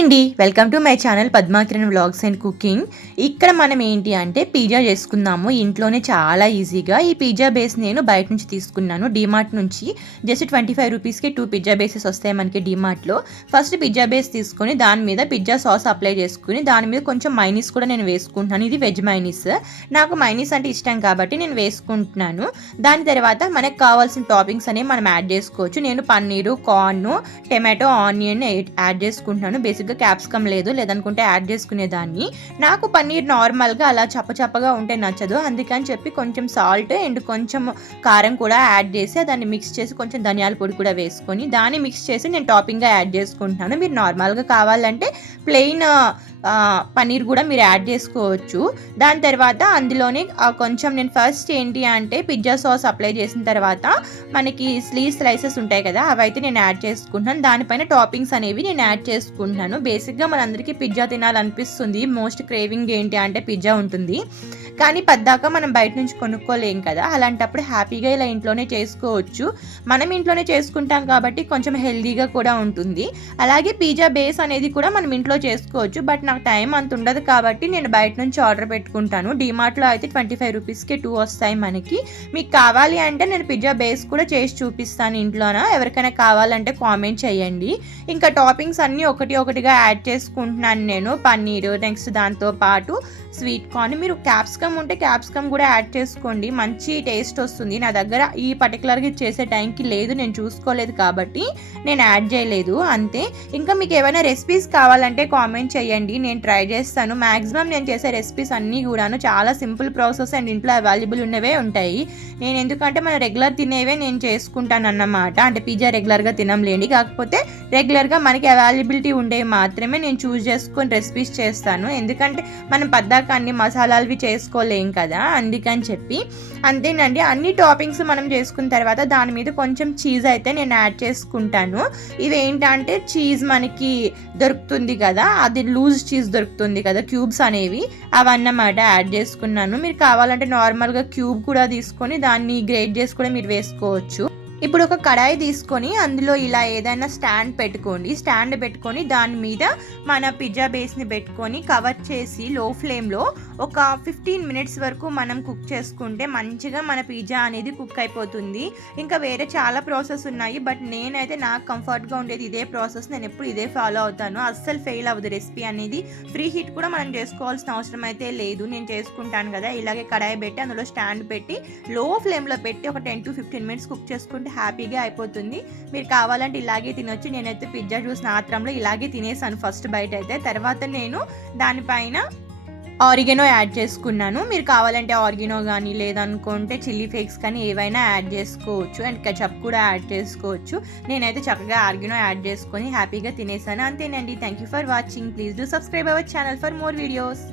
అండి, welcome to my channel Padmakiran vlogs and cooking. ఇక్కడ మనం ఏంటి అంటే పిజ్జా చేసుకుందాము ఇంట్లోనే చాలా ఈజీగా. ఈ పిజ్జా బేస్ నేను బయట నుంచి తీసుకున్నాను, డీమార్ట్ నుంచి. జస్ట్ 25 రూపీస్కి 2 పిజ్జా బేసెస్ వస్తాయి మనకి డీమార్ట్లో. ఫస్ట్ పిజ్జా బేస్ తీసుకొని దాని మీద పిజ్జా సాస్ అప్లై చేసుకుని దాని మీద కొంచెం మైనీస్ కూడా నేను వేసుకుంటున్నాను. ఇది వెజ్ మైనీస్, నాకు మైనీస్ అంటే ఇష్టం కాబట్టి నేను వేసుకుంటున్నాను. దాని తర్వాత మనకు కావాల్సిన టాపింగ్స్ అనేవి మనం యాడ్ చేసుకోవచ్చు. నేను paneer, corn, tomato, onion add చేసుకుంటున్నాను. బేసిక్గా క్యాప్సికమ్ లేదనుకుంటే యాడ్ చేసుకునేదాన్ని. నాకు పన్నీర్ నార్మల్గా అలా చప్పచప్పగా ఉంటే నచ్చదు, అందుకని చెప్పి కొంచెం సాల్ట్ అండ్ కొంచెం కారం కూడా యాడ్ చేసి దాన్ని మిక్స్ చేసి కొంచెం ధనియాల పొడి కూడా వేసుకొని దాన్ని మిక్స్ చేసి నేను టాపింగ్గా యాడ్ చేసుకుంటున్నాను. మీరు నార్మల్గా కావాలంటే ప్లెయిన్ పన్నీర్ కూడా మీరు యాడ్ చేసుకోవచ్చు. దాని తర్వాత అందులోనే కొంచెం నేను ఫస్ట్ ఏంటి అంటే పిజ్జా సాస్ అప్లై చేసిన తర్వాత మనకి స్లైసెస్ ఉంటాయి కదా, అవైతే నేను యాడ్ చేసుకుంటున్నాను. దానిపైన టాపింగ్స్ అనేవి నేను యాడ్ చేసుకుంటున్నాను. బేసిక్గా మనందరికీ పిజ్జా తినాలనిపిస్తుంది. మోస్ట్ క్రేవింగ్ ఏంటి అంటే పిజ్జా ఉంటుంది, కానీ పద్దాక మనం బయట నుంచి కొనుక్కోలేం కదా. అలాంటప్పుడు హ్యాపీగా ఇలా ఇంట్లోనే చేసుకోవచ్చు. మనం ఇంట్లోనే చేసుకుంటాం కాబట్టి కొంచెం హెల్దీగా కూడా ఉంటుంది. అలాగే పిజ్జా బేస్ అనేది కూడా మనం ఇంట్లో చేసుకోవచ్చు, బట్ నాకు టైం అంత ఉండదు కాబట్టి నేను బయట నుంచి ఆర్డర్ పెట్టుకుంటాను. డీమార్ట్లో అయితే 25 రూపీస్కి 2 వస్తాయి మనకి. మీకు కావాలి అంటే నేను పిజ్జా బేస్ కూడా చేసి చూపిస్తాను ఇంట్లోన. ఎవరికైనా కావాలంటే కామెంట్ చేయండి. ఇంకా టాపింగ్స్ అన్నీ ఒకటిగా యాడ్ చేసుకుంటున్నాను నేను. పన్నీరు, నెక్స్ట్ దాంతో పాటు స్వీట్ కార్న్. మీరు క్యాప్సికమ్ ఉంటే క్యాప్సికమ్ కూడా యాడ్ చేసుకోండి, మంచి టేస్ట్ వస్తుంది. నా దగ్గర ఈ పర్టికులర్గా చేసే టైంకి లేదు, నేను చూసుకోలేదు కాబట్టి నేను యాడ్ చేయలేదు అంతే. ఇంకా మీకు ఏమైనా రెసిపీస్ కావాలంటే కామెంట్ చేయండి, నేను ట్రై చేస్తాను. మ్యాక్సిమం నేను చేసే రెసిపీస్ అన్నీ కూడాను చాలా సింపుల్ ప్రాసెస్ అండ్ ఇంట్లో అవైలబుల్ ఉన్నవే ఉంటాయి. నేను ఎందుకంటే మన రెగ్యులర్ తినేవే నేను చేసుకుంటాను అన్నమాట. అంటే పిజ్జా రెగ్యులర్గా తినంలేండి, కాకపోతే రెగ్యులర్గా మనకి అవైలబిలిటీ ఉండేవి మాత్రమే నేను చూస్ చేసుకొని రెసిపీస్ చేస్తాను. ఎందుకంటే మనం పద్దాక అన్ని మసాలాలు చేసుకోలేం కదా, అందుకని చెప్పి. అంతేనండి, అన్ని టాపింగ్స్ మనం చేసుకున్న తర్వాత దాని మీద కొంచెం చీజ్ అయితే నేను యాడ్ చేసుకుంటాను. ఇవేంటంటే చీజ్ మనకి దొరుకుతుంది కదా, అది లూజ్ చీజ్ దొరుకుతుంది కదా, క్యూబ్స్ అనేవి, అవన్నమాట యాడ్ చేసుకున్నాను. మీరు కావాలంటే నార్మల్గా క్యూబ్ కూడా తీసుకొని దాన్ని గ్రేట్ చేసి కూడా మీరు వేసుకోవచ్చు. ఇప్పుడు ఒక కడాయి తీసుకొని అందులో ఇలా ఏదైనా స్టాండ్ పెట్టుకొని దాని మీద మన పిజ్జా బేస్ని పెట్టుకొని కవర్ చేసి లో ఫ్లేమ్లో ఒక 15 మినిట్స్ వరకు మనం కుక్ చేసుకుంటే మంచిగా మన పిజ్జా అనేది కుక్ అయిపోతుంది. ఇంకా వేరే చాలా ప్రాసెస్ ఉన్నాయి, బట్ నేనైతే నాకు కంఫర్ట్గా ఉండేది ఇదే ప్రాసెస్. నేను ఎప్పుడు ఇదే ఫాలో అవుతాను, అస్సలు ఫెయిల్ అవ్వదు రెసిపీ అనేది. ఫ్రీ హీట్ కూడా మనం చేసుకోవాల్సిన అవసరం అయితే లేదు, నేను చేసుకుంటాను కదా. ఇలాగే కడాయి పెట్టి అందులో స్టాండ్ పెట్టి లో ఫ్లేమ్లో పెట్టి ఒక 10 to 15 మినిట్స్ కుక్ చేసుకుంటే హ్యాపీగా అయిపోతుంది. మీరు కావాలంటే ఇలాగే తినొచ్చు. నేనైతే పిజ్జా చూసిన ఆత్రంలో ఇలాగే తినేసాను ఫస్ట్ బయట అయితే. తర్వాత నేను దానిపైన ఆరిగనో యాడ్ చేసుకున్నాను. మీరు కావాలంటే ఆరిగనో కానీ లేదనుకుంటే చిల్లీ ఫ్లేక్స్ కానీ ఏవైనా యాడ్ చేసుకోవచ్చు, అండ్ కెచప్ కూడా యాడ్ చేసుకోవచ్చు. నేనైతే చక్కగా ఆరిగనో యాడ్ చేసుకొని హ్యాపీగా తినేసాను. అంతేనండి. Thank you for watching. Please do subscribe our channel for more videos.